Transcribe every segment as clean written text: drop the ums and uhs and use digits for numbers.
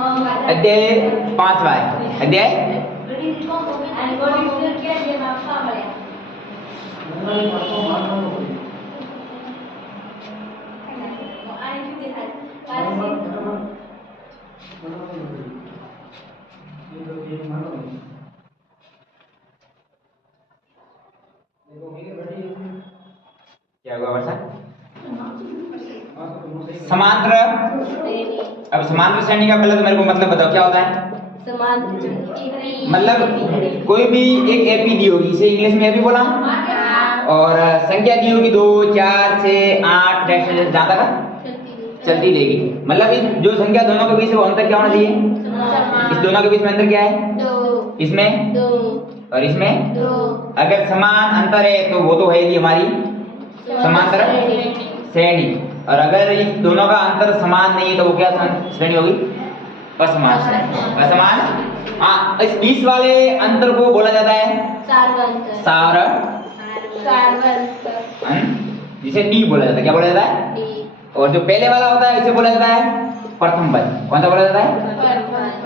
अध्याय 5वां है। अध्याय क्या हुआ वर्षा? समांतर। अब समांतर श्रेणी का पहले तो मेरे को मतलब बताओ क्या होता है? मतलब कोई भी एक एपी दी होगी, इसे इंग्लिश में एपी बोला, और संख्या दी होगी 2 4 6 8 जैसे जहाँ तक चलती रहेगी। मतलब जो संख्या दोनों के बीच में अंतर क्या होना चाहिए? इस दोनों के बीच में अंतर क्या है? 2। इसमें 2 और इसमें 2। अगर समान अंतर है तो वो तो है ही हमारी समांतर श्रेणी, और अगर इस दोनों का अंतर समान नहीं है तो वो क्या श्रेणी होगी? असमान श्रेणी। असमान। हाँ, इस बीच वाले अंतर को बोला जाता है सार्वंतर, जिसे डी बोला जाता है। क्या बोला जाता है? डी। और जो पहले वाला होता है इसे बोला जाता है प्रथम पद। कौन सा बोला जाता है?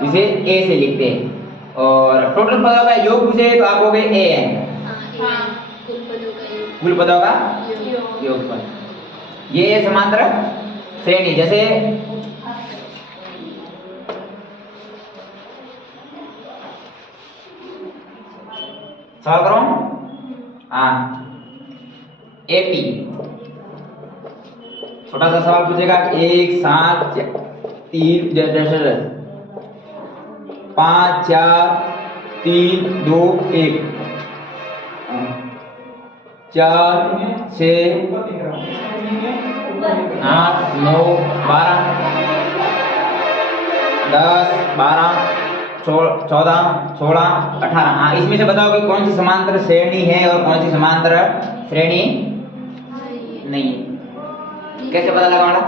इसे ए से लिखते हैं। और टोटल पदों का योग पूछे तो आप कहोगे ए है, कुल पदों का योगफल। ये है समांतर श्रेणी। जैसे सवाल करो। हाँ, एपी छोटा सा सवाल पूछेगा 1 7 3 5 4 3 2 1 4 6 8 9 12 10 12 14 16 18। हाँ, इसमें से बताओ कि कौन सी समांतर श्रेणी है और कौन सी समांतर श्रेणी नहीं है। कैसे पता लगा हमारा?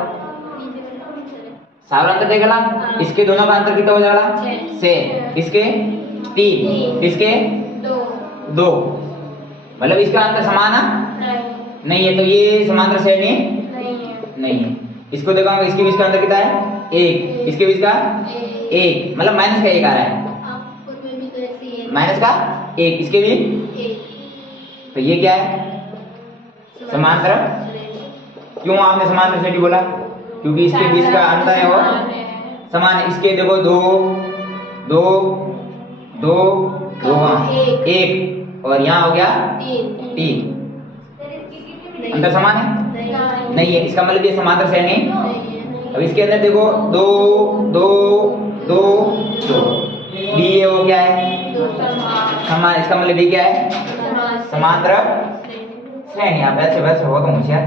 सावरंतर देखेला। इसके दोनों का अंतर कितना हो जाएगा? 6। इसके 3, इसके 2। मतलब इसका अंतर समान नहीं है, तो ये समांतर श्रेणी नहीं है। इसको देखो, इसके बीच का अंतर कितना है? 1। इसके बीच का 1, मतलब माइनस का 1 आ रहा है, माइनस का 1। इसके बीच तो ये क्या है? समांतर। क्यों आपने समांतर श्रेणी बोला? क्योंकि इसके बीच का अंतर है वो समान है। इसके देखो 2 2 2 2 1 और यहाँ हो गया 3। अंतर समान है? नहीं है। इसका मतलब ये समांतर श्रेणी। अब इसके अंदर देखो 2 2 2 2, डी ये वो क्या है? समान। इसका मतलब ये क्या है? समांतर श्रेणी। आप ऐसे वैसे हो तो होशियार।